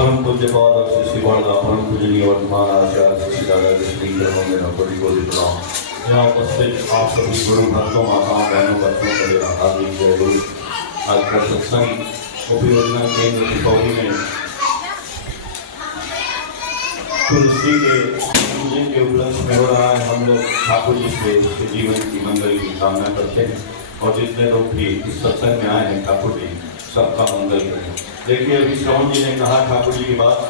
परम पूज्य पाद श्री बड़दा परम पूजनीय वर्तमान आचार्य श्री दादा श्री में बड़ी गोली प्रणाम। यहाँ उपस्थित आप सभी गुरु भक्तों माताओं बहनों बच्चों का मेरा हार्दिक जय गुरु। आज का सत्संग उपयोजना केंद्र पिपौली में तुलसी के पूजन के उपलक्ष्य में हो रहा है। हम लोग ठाकुर जी से उसके जीवन की मंगल की कामना करते हैं और जितने लोग भी इस सत्संग में आए हैं ठाकुर जी सबका मंगल करें। देखिए अभी श्रवण जी ने कहा ठाकुर जी की बात,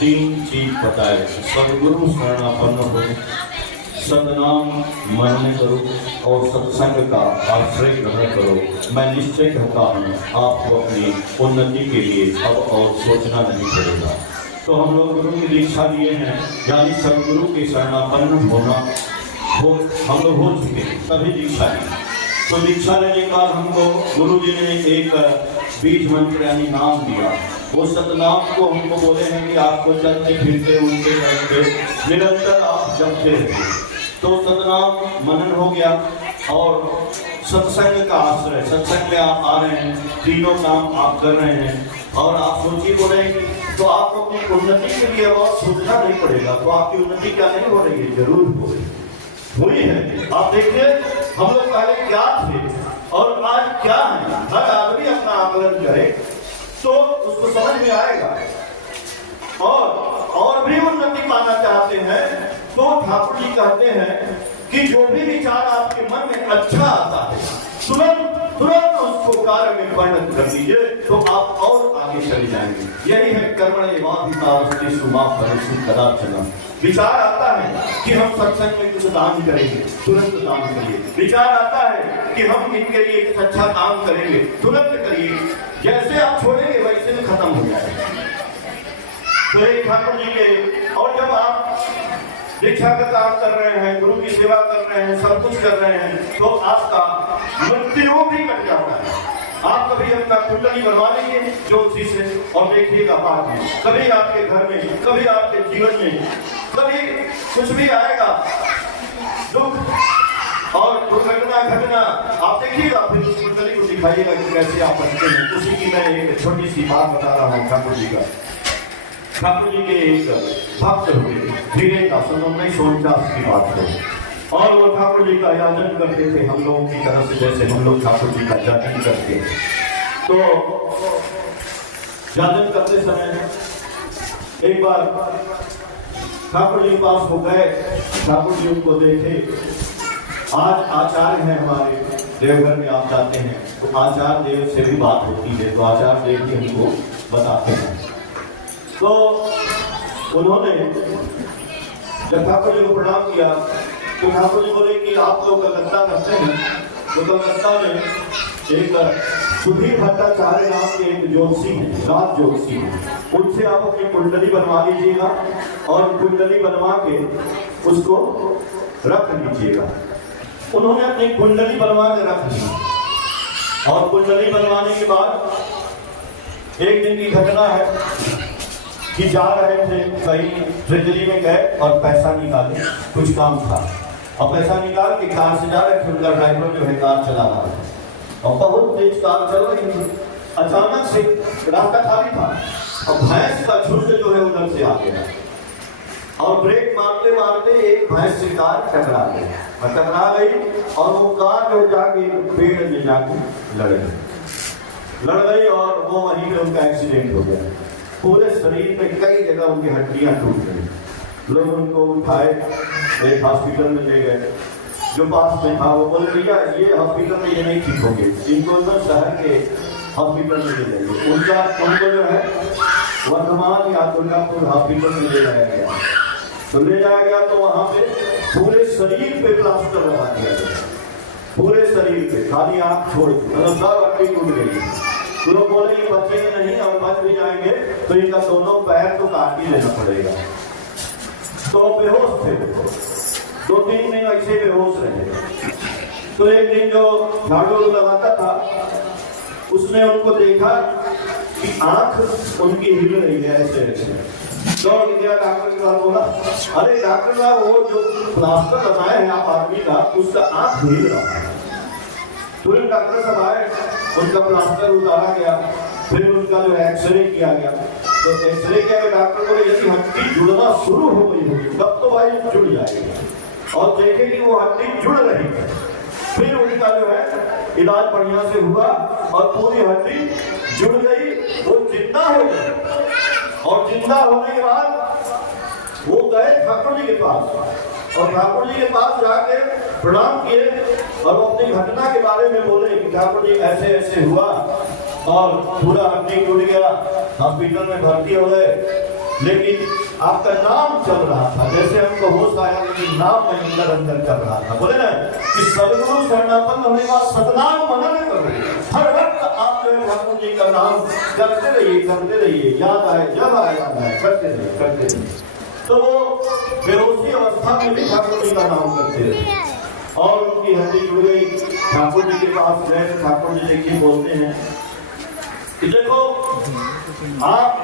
तीन चीज बताए, सदगुरु शरणापन्न हो, सदनाम मनन करो और सत्संग का आश्रय ग्रहण करो। मैं निश्चय कहता हूँ आपको अपनी उन्नति के लिए अब और सोचना नहीं पड़ेगा। तो हम लोग गुरु की दीक्षा लिए हैं, यानी सदगुरु के शरणापन्न होना हम लोग हो चुके हैं, तभी दीक्षा ली। तो दीक्षा लेने के बाद हमको गुरु जी ने एक बीज मंत्र यानी नाम दिया। वो सतनाम को हमको बोले हैं कि आपको चलते फिरते उनके करते निरंतर आप जपते रहिए। तो सतनाम मनन हो गया और सत्संग का आश्रय, सत्संग में आप आ रहे हैं, तीनों काम आप कर रहे हैं और आप सोचिए बोले तो आपको अपनी उन्नति के लिए बहुत सोचना नहीं पड़ेगा। तो आपकी उन्नति क्या नहीं हो रही है? जरूर हो रही हुई है। आप देखिए हम लोग पहले क्या थे और आज क्या है। हर आदमी अपना आकलन करे तो उसको समझ में आएगा। और भी उन्नति पाना चाहते हैं तो ठाकुर जी कहते हैं कि जो भी विचार आपके मन में अच्छा आता है तुरंत उसको कार्य में परिणत कर दीजिए, तो आप और आगे चले जाएंगे। यही है कर्मण्येवाधिकारस्ते मा फलेषु कदाचन। विचार आता है कि हम सत्संग में कुछ दान करेंगे, तुरंत दान करिए। विचार आता है कि हम इनके लिए कुछ अच्छा काम करेंगे, तुरंत करिए। जैसे आप छोड़ेंगे वैसे में खत्म हो जाएगा। तो एक ठाकुर जी के, और जब आप दीक्षा का काम कर रहे हैं, गुरु की सेवा कर रहे हैं, सब कुछ कर रहे हैं, तो आपका मृत्यु भी कट जाता है। आप कभी अपना कुंडली बनवा लीजिए ज्योतिषी से और देखिएगा बाद में कभी आपके घर में, कभी आपके जीवन में, कभी कुछ भी आएगा दुख और दुर्घटना घटना, आप देखिएगा फिर उस कुंडली को दिखाइएगा कि कैसे आप बनते हैं। उसी की मैं एक छोटी सी बात बता रहा हूँ। ठाकुर जी का, ठाकुर जी के एक भक्त हुए धीरे का 1949 की बात है और वो ठाकुर जी का याचन करते थे हम लोगों की तरफ से, जैसे हम लोग ठाकुर जी का याचन करते हैं। तो याचन करते समय एक बार ठाकुर जी के पास हो गए, ठाकुर जी उनको देखे। आज आचार्य हैं हमारे देवघर में, आप जाते हैं तो आचार्य देव से भी बात होती है, तो आचार्य देव भी हमको बताते हैं। तो उन्होंने जब ठाकुर जी को प्रणाम किया तो ठाकुर जी बोले कि आप लोग कलकत्ता करते हैं, तो कलकत्ता में एक सुधीर भट्टाचार्य नाम के एक ज्योतिषी हैं, राज ज्योतिषी हैं, उनसे आप अपनी कुंडली बनवा लीजिएगा और कुंडली बनवा के उसको रख लीजिएगा। उन्होंने अपनी कुंडली बनवा के रख ली और कुंडली बनवाने के बाद एक दिन की घटना है कि जा रहे थे कहीं ट्रेजरी में गए और पैसा निकाले, कुछ काम था और पैसा निकाल के कार से जा रहे थे। उनका ड्राइवर जो है कार चला रहा था और बहुत तेज कार चल रही थी। अचानक से रास्ता खाली था और भैंस का झुंड जो है उधर से आ गया और ब्रेक मारते मारते एक भैंस से कार टकरा गई और वो कार जो जाके पेड़ में जाके लड़ गई और वो वहीं पे उनका एक्सीडेंट हो गया। पूरे शरीर में कई जगह उनकी हड्डियां टूट गई। लोग उनको उठाए एक हॉस्पिटल में ले गए, जो पास में था वो बोले भैया ये हॉस्पिटल में ये नहीं ठीक होंगे, इनको तो शहर के हॉस्पिटल में ले जाइए। उनको जो है वर्धमान या दुर्गापुर हॉस्पिटल में ले जाया गया। तो ले जाया गया तो वहां पे पूरे शरीर पे प्लास्टर लगा दिया गया, पूरे शरीर पे, खाली आंख छोड़ सब हड्डी टूट गई। तो लोग बोले ये बचेंगे नहीं और बच भी जाएंगे तो इनका दोनों पैर तो काट ही लेना पड़ेगा। तो बेहोश थे, 2-3 दिन ऐसे बेहोश रहे। तो एक दिन जो झाड़ू लगाता था उसने उनको देखा कि आंख उनकी हिल रही है ऐसे ऐसे। दौड़ गया डॉक्टर के पास, बोला अरे डॉक्टर साहब वो जो प्लास्टर लगाए हैं आप आदमी का, उसका आंख हिल रहा है। तुरंत डॉक्टर साहब आए, उनका प्लास्टर उतारा गया, फिर उनका जो एक्सरे किया गया तो एक्सरे के अगर डॉक्टर बोले यदि हड्डी जुड़ना शुरू हो गई होगी तब तो भाई जुड़ जाएगी और देखे कि वो हड्डी जुड़ रही है, फिर उनका जो है इलाज बढ़िया से हुआ और पूरी हड्डी जुड़ गई, वो जिंदा हो गई। और जिंदा होने के बाद वो गए ठाकुर जी के पास और ठाकुर जी के पास जाके प्रणाम किए और अपनी घटना के बारे में बोले कि ठाकुर जी ऐसे ऐसे हुआ और पूरा हड्डी टूट गया, हॉस्पिटल में भर्ती हो गए, लेकिन आपका नाम चल रहा था, जैसे हमको होश आया लेकिन नाम मैं अंदर अंदर कर रहा था। बोले ना कि सदगुरु शरणापन्न होने के बाद सतनाम मनन करो, हर वक्त आप जो है ठाकुर जी का नाम करते रहिए, याद आए जब आए याद आए करते रहिए। तो वो बेहोशी अवस्था में भी ठाकुर जी का नाम करते रहे और उनकी हड्डी जुड़ गई। ठाकुर जी के पास गए, ठाकुर जी देखिए बोलते हैं कि देखो आप,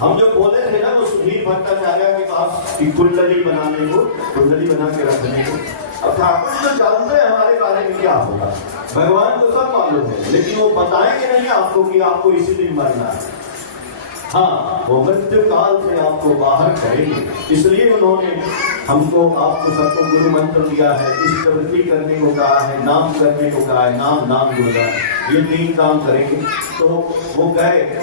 हम जो बोले थे ना वो सुधीर भट्टाचार्य के पास कुंडली बनाने को, कुंडली बना के रखने को। अब ठाकुर जी तो जानते हैं हमारे बारे में क्या होगा, भगवान को सब मालूम है, लेकिन वो बताएंगे नहीं आपको कि आपको इसी दिन मरना है। हाँ, वो मृत्यु काल से आपको बाहर करेंगे, इसलिए उन्होंने हमको आपको सबको गुरु मंत्र दिया है, इष्टवृत्ति करने को कहा है, नाम करने को कहा है, नाम नाम गुणगान, ये 3 काम करेंगे। तो वो गए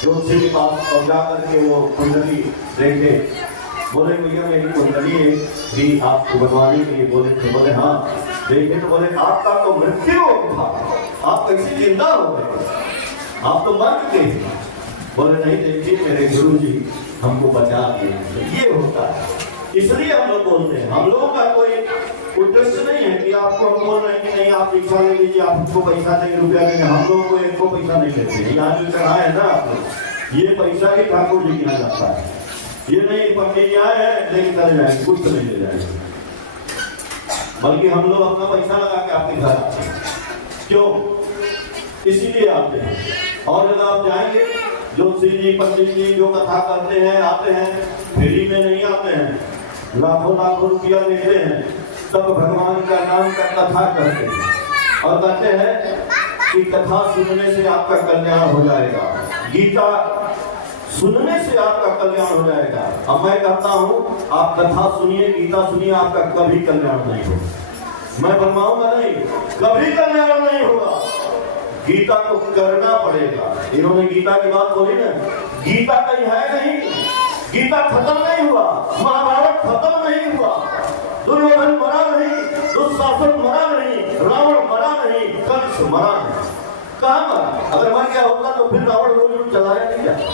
ज्योतिषी के पास और जाकर के वो कुंडली देखे, बोले भैया मेरी कुंडली है भी आपको बनवाने के लिए बोले थे। बोले हाँ देखे, तो बोले आपका तो मृत्यु था, आप कैसे जिंदा हो गए, आप तो मर गए। बोले नहीं देखिए मेरे गुरु जी हमको बचा दिए। ये होता है, इसलिए हम लोग बोलते हैं, हम लोगों का कोई उद्देश्य नहीं है कि आपको हम बोल रहे हैं कि नहीं आप दीक्षा ले लीजिए, आपको पैसा देंगे, रुपया देंगे। हम लोग को एक को पैसा नहीं लेते हैं, यहाँ जो चढ़ा है ना आप, ये पैसा ही ठाकुर जी किया जाता है। ये नहीं पंडित जी आए हैं लेकिन चले जाएंगे, कुछ नहीं ले जाएंगे, बल्कि हम लोग अपना पैसा लगा के आपके घर आते हैं। क्यों? इसीलिए आते हैं। और जब आप जाएंगे ज्योतिषी जी पंडित जी जो कथा करते हैं आते हैं, फ्री में नहीं आते हैं, लाखों लाखों रुपया लेते हैं, तब भगवान का नाम का कथा करते हैं और कहते हैं कि कथा सुनने से आपका कल्याण हो जाएगा, गीता सुनने से आपका कल्याण हो जाएगा। अब मैं कहता हूँ आप कथा सुनिए, गीता सुनिए, आपका कभी कल्याण नहीं होगा। मैं बनवाऊंगा नहीं, कभी कल्याण नहीं होगा। गीता को करना पड़ेगा। इन्होंने गीता की बात बोली ना, गीता कहीं है नहीं, गीता खत्म नहीं हुआ, महाभारत खत्म नहीं हुआ, दुर्योधन मरा नहीं, दुशासन मरा नहीं, रावण मरा नहीं, कंस मरा नहीं। कहाँ मरा? अगर मर गया होता तो फिर रावण रोज चलाया नहीं जाता,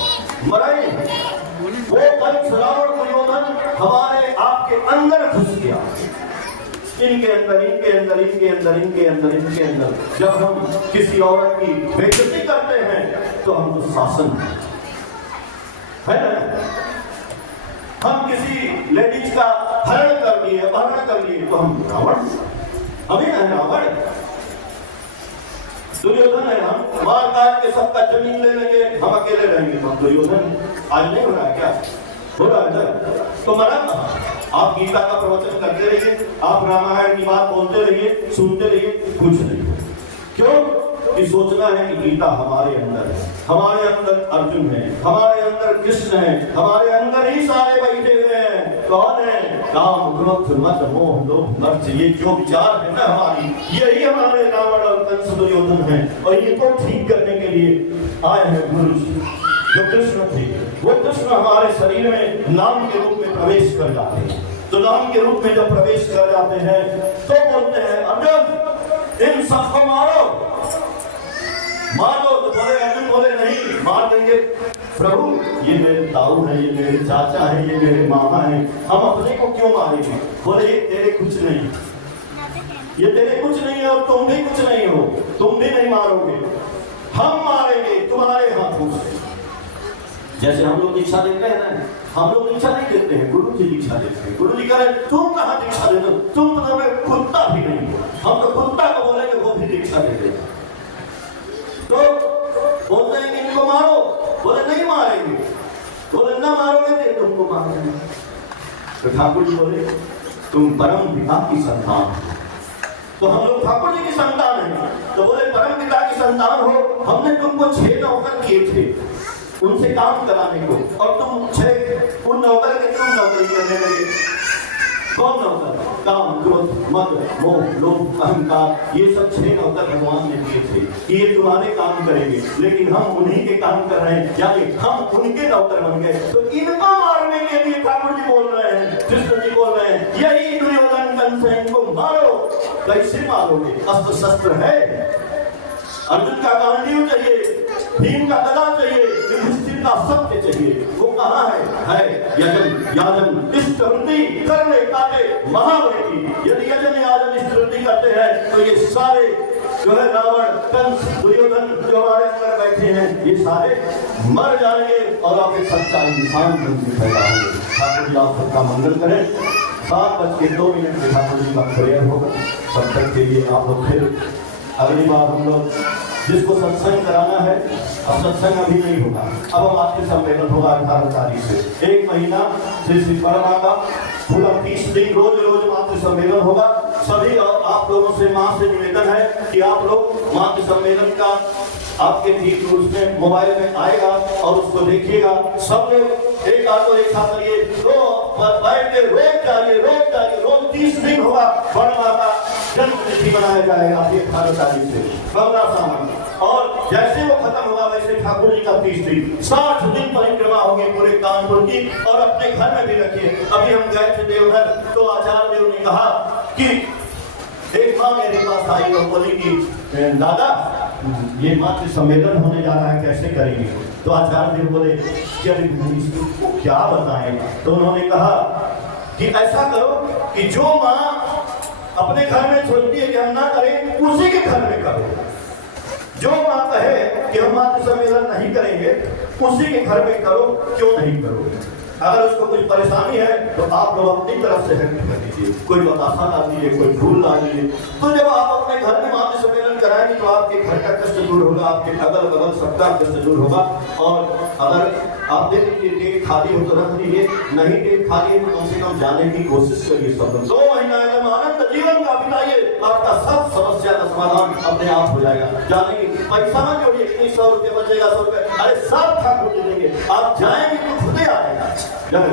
मरा ही नहीं। वो कंस रावण दुर्योधन हमारे आपके अंदर घुस गया, इनके अंदर, इनके अंदर, इनके अंदर, इनके अंदर, इनके अंदर। जब हम किसी औरत की बेइज्जती करते हैं तो हम दुशासन है ना, हम किसी लेडीज का हरण कर लिए, अपहरण कर लिए तो हम रावण, अभी है रावण। दुर्योधन है, हम मार काट के सबका जमीन ले लेंगे, हम अकेले रहेंगे तो हम दुर्योधन। आज नहीं हो रहा है क्या? हो रहा है तो मरा। आप गीता का प्रवचन करते रहिए, आप रामायण की बात बोलते रहिए, सुनते रहिए, कुछ नहीं। क्यों? कि सोचना है कि गीता हमारे अंदर है, हमारे अंदर अर्जुन है, हमारे अंदर कृष्ण है, हमारे अंदर ही सारे बैठे हुए हैं। कौन है? काम क्रोध मद मोह लोभ मर्च, ये जो विचार है ना हमारी, यही हमारे रावण और कंस दुर्योधन है। और इनको ठीक करने के लिए आए हैं गुरु जो कृष्ण थे। वो कृष्ण हमारे शरीर में नाम के रूप में प्रवेश कर जाते हैं। तो नाम के रूप में जब प्रवेश कर जाते हैं तो बोलते हैं अर्जुन इन सबको मारो, मारो। तो बोले अर्जुन बोले नहीं मार देंगे प्रभु, ये मेरे ताऊ है, ये मेरे चाचा है, ये मेरे मामा है, हम अपने को क्यों मारेंगे? बोले ये तेरे कुछ नहीं, ये तेरे कुछ नहीं है और तुम भी कुछ नहीं हो, तुम भी नहीं मारोगे, हम मारेंगे तुम्हारे हाथों से। जैसे हम लोग दीक्षा देते हैं ना, हम लोग दीक्षा नहीं देते हैं, गुरु जी दीक्षा देते हैं। गुरु जी कह रहे तुम कहाँ दीक्षा देते हो, तुम तो कुत्ता भी नहीं हो। हम तो कुत्ता को बोलेंगे वो भी दीक्षा देते हैं। तो बोलते हैं कि इनको मारो, बोले नहीं मारेंगे, बोले ना मारोगे तो तुमको मारेंगे। तो ठाकुर जी बोले तुम परम पिता की संतान हो। तो हम लोग ठाकुर जी की संतान हैं। तो बोले परम पिता की संतान हो, हमने तुमको 6 नौकर किए थे, उनसे काम कराने को, और तुम 6 उन नौकर के तुम नौकरी करने लगे। कौन नौकर? काम, क्रोध, मद, मोह, लोभ, अहंकार, ये सब 6 नौकर भगवान ने दिए थे कि ये तुम्हारे काम करेंगे, लेकिन हम उन्हीं के काम कर रहे हैं, यानी हम उनके नौकर बन गए। तो इनको मारने के लिए ठाकुर जी बोल रहे हैं, कृष्ण जी बोल रहे हैं, यही दुर्योधन कंस को मारो। कैसे मारोगे? अस्त्र शस्त्र है, अर्जुन का गांडीव चाहिए, भीम का गदा चाहिए, युधिष्ठिर का सत्य चाहिए। वो कहाँ है यजन याजन इष्टवृत्ति करने काटे महावृत्ति। यदि यजन याजन इष्टवृत्ति करते हैं तो ये सारे जो है रावण कंस दुर्योधन जो हमारे अंदर बैठे हैं, ये सारे मर जाएंगे और आप एक सच्चा इंसान बन के पैदा होंगे। ठाकुर जी आप सबका मंगल करें। 7:02 में ठाकुर जी का प्रेयर होगा। तब तक के लिए आप लोग फिर अगली बार हम लोग जिसको सत्संग कराना है, अब सत्संग अभी नहीं होगा, अब हम आपके सम्मेलन होगा 18 तारीख से 1 महीना श्री परमा का पूरा 30 दिन रोज रोज मातृ सम्मेलन होगा। सभी आप लोगों से मां से निवेदन है कि आप लोग मातृ सम्मेलन का आपके ठीक उसमें मोबाइल में आएगा और उसको देखिएगा। सब लोग एक आधो एक साथ करिए, बैठ के रोज जाइए, रोज 30 दिन होगा। परमा का जन्मतिथि बनाया जाएगा 18 तारीख से बंगला सामान, और जैसे वो खत्म होगा वैसे ठाकुर जी का 30 दिन 60 दिन परिक्रमा होगी पूरे कानपुर की, और अपने घर में भी रखिए। अभी हम गए थे देवघर, तो आचार्य देव ने कहा कि एक माँ मेरे पास आई और बोली कि दादा ये मातृ सम्मेलन होने जा रहा है, कैसे करेंगे? तो आचार्य देव बोले क्या बताएं? तो उन्होंने कहा कि ऐसा करो कि जो माँ अपने घर में सोचती है कि हम ना करें, उसी के घर में करो। जो माँ कहे कि हम मातृ सम्मेलन नहीं करेंगे, उसी के घर में करो, क्यों नहीं करो? अगर उसको कुछ परेशानी है तो आप लोग अपनी तरफ से हेल्प कर दीजिए, कोई बतासा डाल दीजिए, कोई फूल डाल दीजिए। तो जब आप अपने घर में मातृ सम्मेलन कराएंगे तो आपके घर का कष्ट दूर होगा, आपके अगल बगल सबका कष्ट दूर होगा। और अगर आप देख लीजिए डेट खाली हो तो रख लीजिए, नहीं डेट खाली है तो कम से कम जाने की कोशिश करिए। सब 2 महीना एकदम आनंद जीवन का बिताइए, आपका सब समस्या का समाधान अपने आप हो जाएगा। जाने की पैसा ना जोड़िए, कितनी 100 रुपये बचेगा, 100 रुपये, अरे सब ठाकुर जी देंगे। आप जाएंगे तो खुद ही आएगा। पूरा